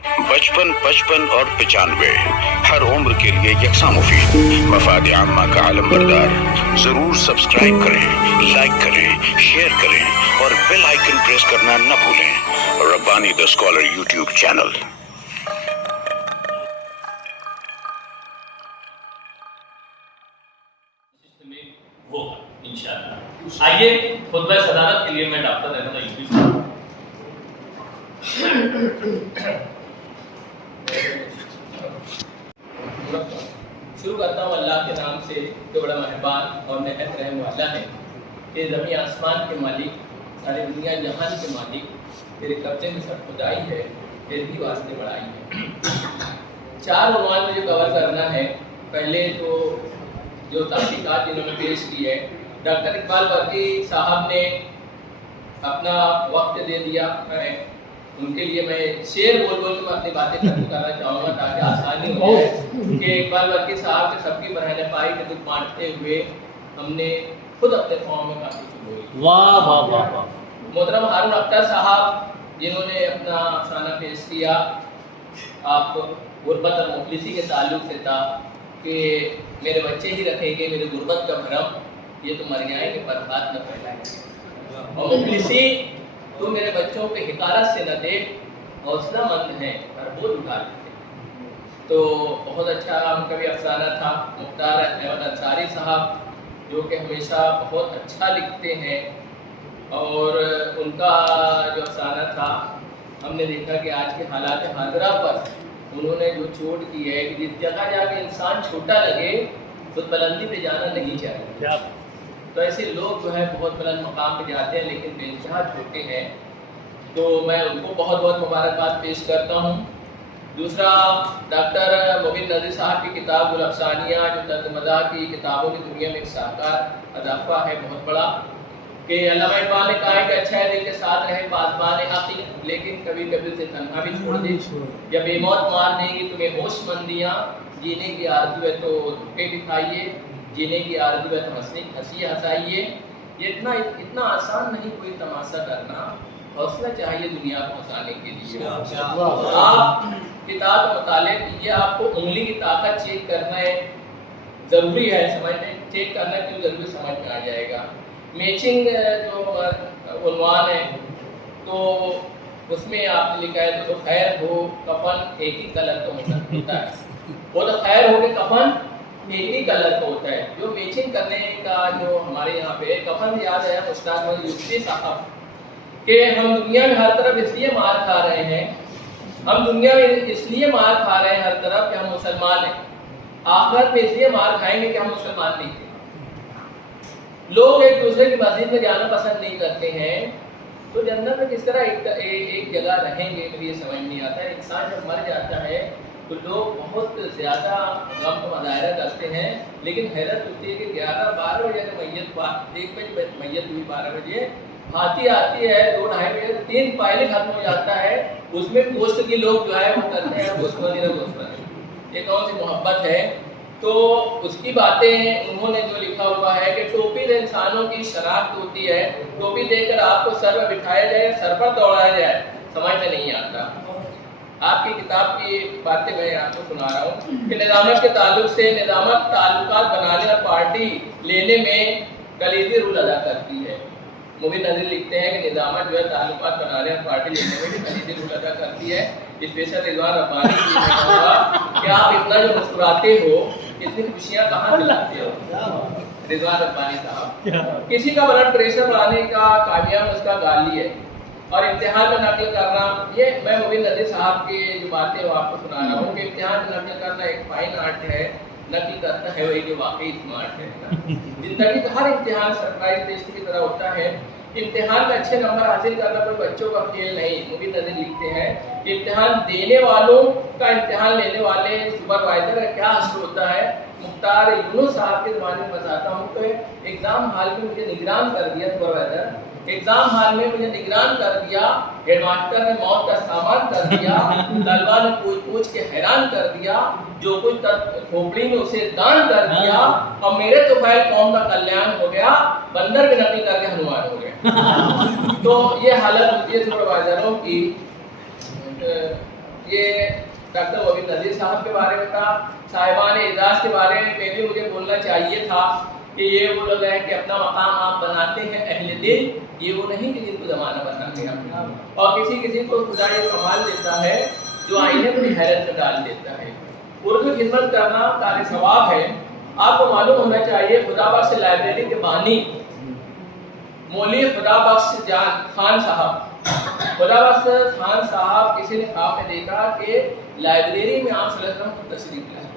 55 55 और 95 हर उम्र के लिए यकसा मुफीद। मफाद आम्मा का आलम बरदार। जरूर सब्सक्राइब करें, लाइक करें, शेयर करें और बेल आइकन प्रेस करना न भूलें। Rabbani the scholar YouTube channel. इंशाअल्लाह। आइए खुतबा सदारत के लिए मैं डॉक्टर रहमान यूपी साहब शुरू करता हूँ अल्लाह के नाम से जो बड़ा मेहरबान और नहायत रहम वाला है कि ज़मीन आसमान के मालिक, सारी दुनिया जहान के मालिक, तेरे कब्जे में सब खुदाई है, तेरे ही वास्ते बड़ाई है। 4 उन्वान मुझे कवर करना है। पहले तो जो तहकीकात इन्होंने पेश की है, डॉक्टर इकबाल वर्की साहब ने अपना वक्त दे दिया है, उनके लिए मैं शेर बोल बोल के मैं अपनी बातें खत्म करना चाहूँगा ताकि आसानी हो जाए कि इकबाल वर्की साहब के सबकी बरहने पाई के दुख बांटते हुए हमने खुद अपने फॉर्म में काफ़ी बोली। वाह वाह वाह वाह। मोहतरम हारून अख्तर साहब जिन्होंने अपना अफसाना पेश किया, आप गुर्बत और मुफलिसी के ताल्लुक से था कि मेरे बच्चे ही रखेंगे मेरे गुर्बत का भरम, ये तो मर जाएंगे पर हाथ न फैलाएंगे। और मुफलिसी तो मेरे बच्चों पे हिकारत से न देख, हौसला मंद है पर बोझ उठा लेते। तो बहुत अच्छा उनका भी अफसाना था। मुख्तार अहमद अंसारी साहब जो कि हमेशा बहुत अच्छा लिखते हैं, और उनका जो अफसाना था, हमने देखा कि आज के हालात हाजरा पर उन्होंने जो चोट की है कि जिस जगह जाके इंसान छोटा लगे तो बुलंदी पे जाना नहीं चाहिए। तो ऐसे लोग जो है बहुत बुलंद मकाम पे जाते हैं लेकिन बेइंतहा छोटे हैं, तो मैं उनको बहुत बहुत मुबारकबाद पेश करता हूँ। दूसरा, डॉक्टर मुबीन नज़ीर साहब की किताब गुल अफसानिया जो तर्जमदा की किताबों की दुनिया में एक शाहकार अदाफा है बहुत बड़ा, कि अल्लामा इकबाल ने कहा है कि अच्छा है दिल के साथ रहे पासबान हक़ी, लेकिन कभी कभी उसे तन्हा भी छोड़ दे, या बेमौत मार देंगी तुम्हें होशमंदियाँ, जीने की आरज़ू है तो धोखे दिखाइए, जीने की आरज़ू है तो हंसी हंसाइए। ये इतना आसान नहीं कोई तमाशा करना, हौसला चाहिए दुनिया को हंसाने के लिए। आप किताब का मुताले कीजिए, आपको उंगली की ताकत चेक करना है ज़रूरी है, समझने चेक करना क्यों ज़रूरी समझ में आ जाएगा। मैचिंग जो उन्वान है तो उसमें आपने लिखा है तो खैर हो कफन एक ही कलर का होता है, वो तो खैर हो के कफन एक ही कलर का होता है। जो मैचिंग करने का जो हमारे यहाँ पे कफन याद है उस्ताद यूसुफी साहब कि हम दुनिया में हर तरफ इसलिए मार खा रहे हैं, हम दुनिया में इसलिए मार खा रहे हैं हर तरफ कि हम मुसलमान हैं, आखिरत में इसलिए मार खाएंगे कि हम मुसलमान नहीं थे। लोग एक दूसरे की मस्जिद में जाना पसंद नहीं करते हैं, तो जन्नत में किस तरह एक जगह रहेंगे, मुझे ये समझ नहीं आता। इंसान जब मर जाता है तो लोग बहुत ज़्यादा गम का मुजाहरा करते हैं, लेकिन हैरत होती है कि 11-12 बजे मैयत 1 बजे मैयत हुई, 12 बजे हाथी आती है, 2-2:30 बजे 3 पहले खत्म हो जाता है, उसमें गोश्त की लोग जो है वो करते हैं गोश्त बनी। ये कौन सी मोहब्बत है। तो उसकी बातें उन्होंने जो लिखा हुआ है कि टोपी इंसानों की शनाख्त होती है, टोपी देकर आपको सर पर बिठाया जाए, सर पर दौड़ाया जाए, समझ में नहीं आता। आपकी किताब की बातें मैं आपको सुना रहा हूँ कि निज़ामत के ताल्लुक से निज़ामत ताल्लुकात बनाने और पार्टी लेने में कलीदी रोल अदा करती है। मुबीन नज़ीर लिखते हैं कि निज़ामत जो है ताल्लुकात बनाने और पार्टी लेने में भी कलीदी रोल अदा करती है। स्पेशल रिजवान रब्बानी की क्या आप इतना जो मुस्कुराते हो, इतनी खुशियाँ कहाँ दिलाते हो रिजवान रब्बानी साहब। किसी का ब्लड प्रेशर बढ़ाने का कामयाब उसका गाली है, और इम्तिहान में नकल करना, ये मैं मुबीन नज़ीर साहब की जो बातें वो आपको सुना रहा हूँ कि इम्तिहान में नकल करना एक फाइन आर्ट है, नकल करना है वही जो वाकई स्मार्ट है। जिंदगी का हर इम्तिहान सरप्राइज टेस्ट की तरह होता है। इम्तिहान में अच्छे नंबर हासिल करना कोई बच्चों का खेल नहीं। मुबीन नज़ीर लिखते हैं कि इम्तिहान देने वालों का इम्तिहान लेने वाले सुपरवाइजर का क्या हश्र होता है। मुख्तार यूनुस साहब के ज़माने में बताता हूँ तो एग्ज़ाम हाल में मुझे निगरान कर दिया सुपरवाइजर, एग्जाम हाल में मुझे निगरान कर दिया, हेडमास्टर ने मौत का सामान कर दिया, तलबा ने पूछ के हैरान कर दिया, जो कुछ खोपड़ी में उसे दान कर दिया, और मेरे तो खैर कौम का कल्याण हो गया, बंदर भी नकल करके हनुमान हो गया। तो ये हालत होती है सुपरवाइजरों की। ये डॉक्टर मोबिन नज़ीर साहब के बारे में था। साहिबान एजाज के बारे में भी मुझे बोलना चाहिए था कि ये वो लोग हैं कि अपना मकाम आप बनाते हैं अहले दिल, ये वो नहीं कि जिनको ज़माना बनाते हैं अपना। और किसी किसी को खुदा ये कमाल देता है जो आईने में हैरत में डाल देता है। उर्दू खिदमत करना कार सवाब है। आपको मालूम होना चाहिए खुदाबख्श लाइब्रेरी के बानी मौलवी खुदाबख्श जान खान साहब, खुदाबख्श खान साहब किसी ने ख्वाब में देखा कि लाइब्रेरी में आप सल्लल्लाहु अलैहि वसल्लम को तशरीफ लाए।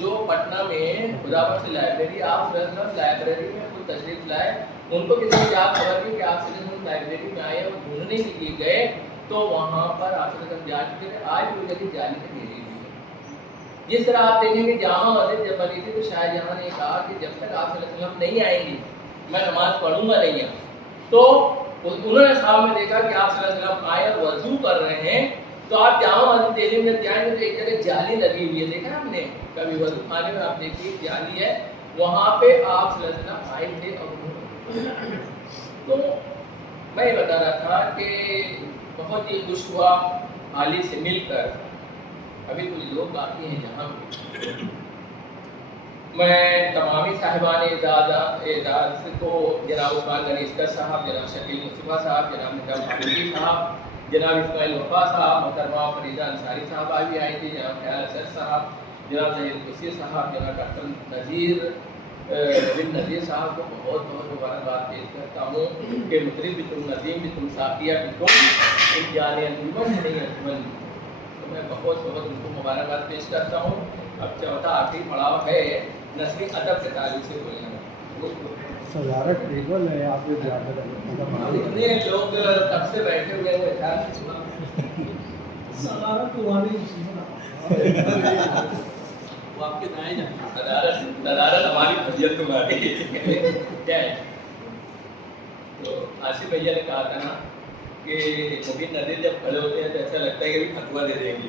जो पटना में खुदाबख्श लाइब्रेरी आप सल्लल्लाहु अलैहि वसल्लम लाइब्रेरी में कोई तशरीफ लाए, उनको किसी ने याद खबर की कि आप सल्लल्लाहु अलैहि वसल्लम लाइब्रेरी में आए और ढूंढने के लिए गए तो वहाँ पर आप सल्लल्लाहु अलैहि वसल्लम जा चुके थे। आज भी जगह जाली में घेरी हुई है। जिस तरह आप देखेंगे जामा मस्जिद जब बनी थी तो शाहजहां ने कहा कि जब तक आप सल्लल्लाहु अलैहि वसल्लम नहीं आएंगे मैं नमाज पढ़ूंगा नहीं। तो उन्होंने ख्वाब में देखा कि आप सल्लल्लाहु अलैहि वसल्लम आए और वजू कर रहे हैं। तो आप जामा मस्जिद दिल्ली में जाएंगे तो एक जगह जाली लगी हुई है, देखा आपने कभी वजू खाने में, आप देखिए जाली है, वहाँ पे आप सल्लल्लाहु अलैहि वसल्लम आए थे। और तो मैं ये बता रहा था कि बहुत ही खुश हुआ हाली से मिलकर। अभी कुछ लोग बाकी हैं जहाँ मैं तमामी साहिबान एजाज को जनाब उस्मान गनी इसकर साहब, जनाब शकील मुस्तफ़ा साहब, जनाब निजाम फारूकी साहब, जनाब इस्माइल वफा साहब, मोहतरमा फरीदा अंसारी साहब आज भी आई थी, जनाब ख्याल असद साहब, जनाब जहीर कुसी साहब, जनाब डॉक्टर मोबिन नज़ीर साहब को बहुत बहुत मुबारकबाद पेश करता हूँ कि मुतरिब भी तुम, नदीम भी तुम, साफिया भी तुम, तुम जाने अंजुमन नहीं अंजुमन। तो मैं बहुत बहुत उनको मुबारकबाद पेश करता हूँ। अब चौथा आखिरी पड़ाव है नस्ली अदब के ताल्लुक से बोलना। सदारत टेबल है आप इतने लोग तब से बैठे हुए हैं सदारत तुम्हारी वो आपके दाएं जाए सदारत हमारी फजीयत तुम्हारी क्या है। तो आसिफ भैया ने कहा था ना कि मोबिन नज़ीर जब खड़े होते हैं तो ऐसा लगता है कि भी फतवा दे देंगे,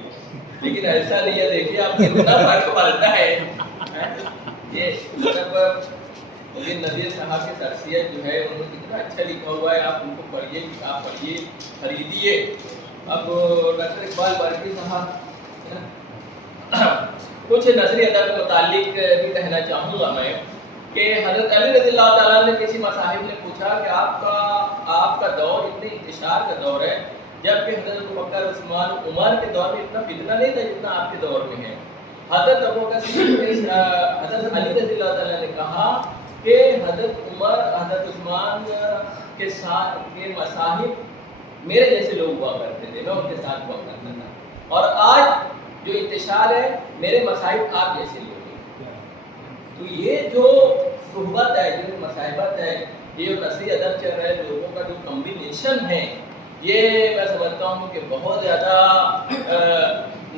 लेकिन ऐसा नहीं है। देखिए आप कितना फर्क पड़ता है। ये मतलब मोबिन नज़ीर साहब की शख्सियत जो है उन्होंने कितना अच्छा लिखा हुआ है, आप उनको पढ़िए, किताब पढ़िए, खरीदिए। अब डॉक्टर इकबाल बर्की साहब कुछ नज़री अदब के मुतालिक भी कहना चाहूँगा मैं कि हज़रत अली रज़ियल्लाहु ताला ने किसी मसाहिब ने पूछा कि आपका दौर इतने इंतशार का दौर है, जबकि हज़रत अबू बकर, उस्मान, उमर के दौर में इतना फितना नहीं था जितना आपके दौर में है। हज़रत अबू बकर, हज़रत अली रज़ियल्लाहु ताला ने कहा कि हज़रत उमर, हज़रत उस्मान के साथ के मसाहिब मेरे जैसे लोग हुआ करते थे, मैं उनके साथ हुआ करता था। और आज जो इंतशार है मेरे मसाहिब आप जैसे लोग हैं। तो ये जो सुहबत है, जो मसाहिबत है, ये जो नस्ली अदब चल रहा है, लोगों का जो कम्बिनेशन है, ये मैं समझता हूँ कि बहुत ज़्यादा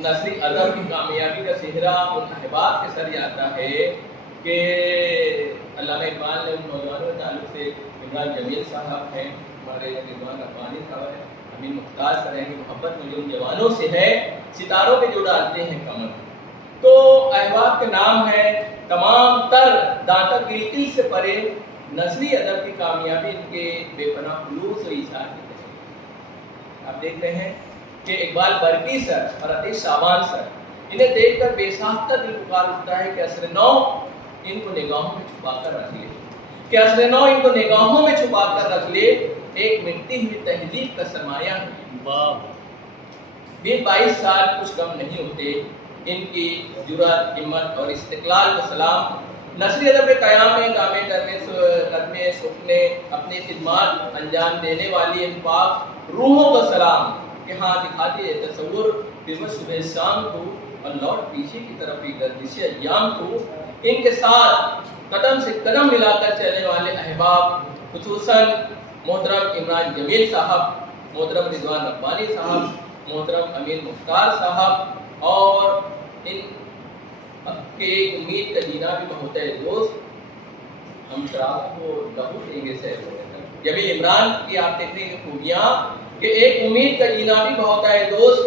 नस्ली अदब की कामयाबी का सेहरा उन अहबाब के सर आता है कि अल्लामा इकबाल ने उन नौजवानों के ताल्लुक से इमरान जमील साहब हैं, हमारे इमरान रब्बानी साहब हैं, अमीन मुख्तार सर हैं, मोहब्बत मुझे उन जवानों से है सितारों पे जो डालते हैं कमर। तो अहबाब के नाम है तमाम तर दांता गिल्टी से परे नस्ली अदब की कामयाबी इनके बेपनाह खुलूस और ईसार की तरह। आप देख रहे हैं कि इकबाल बर्की सर और अतीश शाबान सर, इन्हें देखकर बेसाख्ता दिल पुकार उठता है कि असर नौ इनको निगाहों में छुपा कर रख ले, कि असर नौ इनको निगाहों में छुपा कर रख ले, एक मिटती हुई तहजीब का सरमाया है। 22 साल कुछ कम नहीं होते इनकी जुर्रत, हिम्मत और इस्तिक़लाल को सलाम। नस्ली अदब के क़याम में कामे करने सुखने अपनी खिदमत अंजाम देने वाली इन पाक रूहों को सलाम कि हाँ दिखाती है तसव्वुर फिर सुबह शाम को और लौट पीछे की तरफ ही गर्दिश अय्याम को। इनके साथ कदम से कदम मिलाकर चलने वाले अहबाब खुसूसन मोहतरम इमरान जमील साहब, मोहतरम रिजवान रब्बानी साहब, मोहतरम अमीन मुख्तार साहब और इन के उम्मीद का जीना भी बहुत है दोस्त। हम शराब को लहू देंगे से जमील इमरान की आप देखते हैं खूबियाँ कि एक उम्मीद का जीना भी बहुत है दोस्त।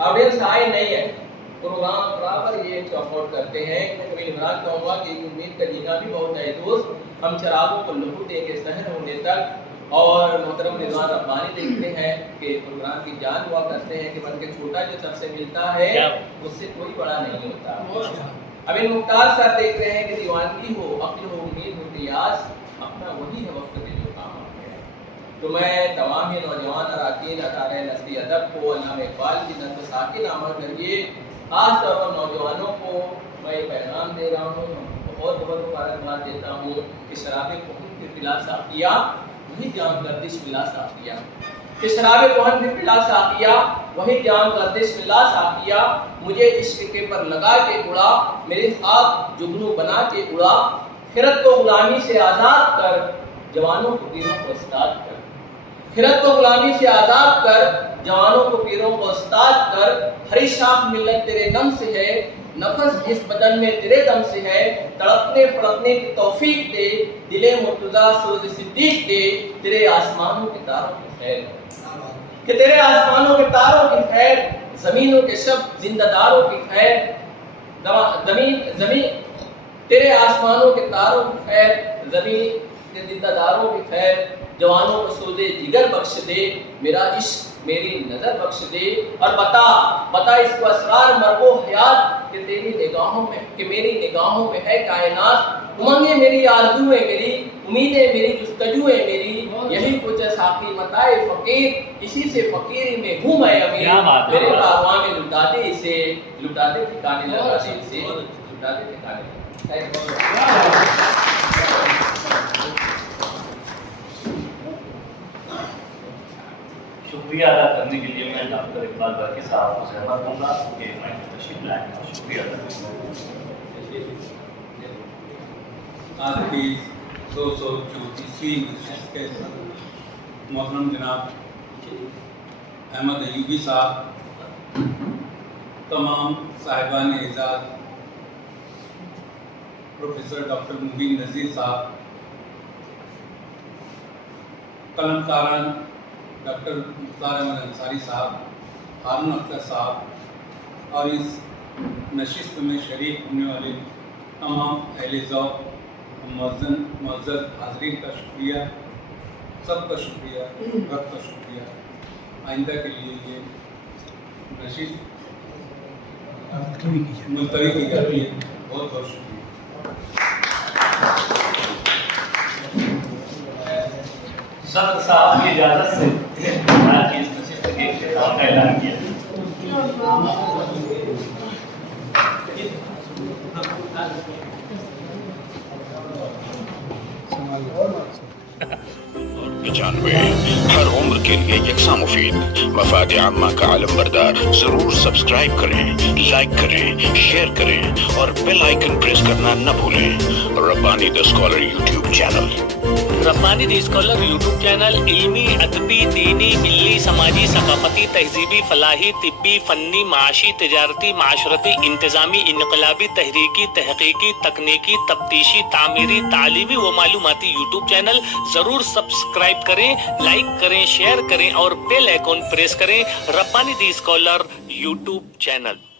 ऑडियंस आए नहीं है, प्रोग्राम बराबर ये सपोर्ट करते हैं। जमील इमरान कहूँगा कि एक उम्मीद का जीना भी बहुत है दोस्त। हम शराबों को लहू देंगे सहर होने तक اور محترم رضوان ربانی دیکھتے ہیں کہ قرآن کی جان ہوا کرتے ہیں کہ بلکہ چھوٹا جو سب سے ملتا ہے اس سے کوئی بڑا نہیں ہوتا. اب ان مختار صاحب دیکھ رہے ہیں کہ دیوانگی ہو، عقل ہو، امید ہو، قیاس، اپنا وہی ہے وقت کے جو کام آتے ہیں. تو میں تمام ہی نوجوان اراکین اطارہ نسلی ادب کو علامہ اقبال کی نظم ساکن عمل کریے. خاص طور پر نوجوانوں کو میں یہ پیغام دے رہا ہوں، بہت بہت مبارکباد دیتا ہوں کہ شراب کہن پھر پلا ساقیہ وہی جام گردش ملا ساقیہ، کہ شراب کہن پھر پلا ساقیہ وہی جام گردش ملا ساقیہ. مجھے عشق کے پر لگا کے اڑا، میرے خواب جگنو بنا کے اڑا. خرد کو غلامی سے آزاد کر، جوانوں کو پیروں کو استاد کر. خرد کو غلامی سے آزاد کر، جوانوں کو پیروں کو استاد کر. ہری شاخ ملت تیرے نم سے ہے، نفس اس بدن میں تیرے دم سے ہے. تڑپنے پھڑکنے کی توفیق دے، دل مرتضیٰ سوز صدیق دے. تیرے آسمانوں کے تاروں کی خیر، کہ تیرے آسمانوں کے تاروں کی خیر، زمینوں کے شب زندہ داروں کی خیر. زمین تیرے آسمانوں کے تاروں کی خیر، زمین کے زندہ داروں کی خیر. جوانوں کو سوزے جگر بخش دے، میرا عشق میری نظر بخش دے. اور بتا اس کو اسرار مرغ و حیات کہ تیری نگاہوں میں، کہ میری نگاہوں میں ہے کائنات. امنگیں میری، آرزویں میری، امیدیں میری، جستجویں میری. یہی کچھ ہے ساقی متائے فقیر، اسی سے فقیری میں ہوں میں امیر. میرے کارواں میں لٹا دے اسے، لٹا دے ٹھکانے لگا دے اسے، لٹا دے ٹھکانے لگا. شکریہ ادا کرنے کے لیے میں ڈاکٹر اقبال برقی صاحب کو زحمت دوں گا کہ میں تشریف لائیں. شکریہ ادا آج کی 234ویں نشست کے محترم جناب احمد ایوبی صاحب، تمام صاحبان اعزاز، پروفیسر ڈاکٹر مبین نذیر صاحب، قلم کاران ڈاکٹر مختار احمد انصاری صاحب، ہارون اختر صاحب، اور اس نشست میں شریک ہونے والے تمام اہل ذوق معزز حاضرین کا شکریہ. سب کا شکریہ، رب کا شکریہ. آئندہ کے لیے یہ نشست ملتوی کی جاتی ہے. بہت بہت شکریہ. صدر صاحب کی اجازت سے آج کی اس نشست کے اختتام کا اعلان کیا. پچانوے ہر عمر کے لیے یکساں مفید. مفاد عامہ کا علم بردار. ضرور سبسکرائب کریں، لائک کریں، شیئر کریں اور بیل آئیکن پریس کرنا نہ بھولیں. Rabbani the scholar YouTube channel. Rabbani the scholar YouTube channel علمی، ادبی، دینی، ملی، سماجی، ثقافتی، تہذیبی، فلاحی، طبی، فنی، معاشی، تجارتی، معاشرتی، انتظامی، انقلابی، تحریکی، تحقیقی، تکنیکی، تفتیشی، تعمیری، تعلیمی و معلوماتی یوٹیوب چینل. ضرور سبسکرائب کریں، لائک کریں، شیئر کریں اور بیل آئیکن پریس کریں. ربانی دی اسکالر یوٹیوب چینل.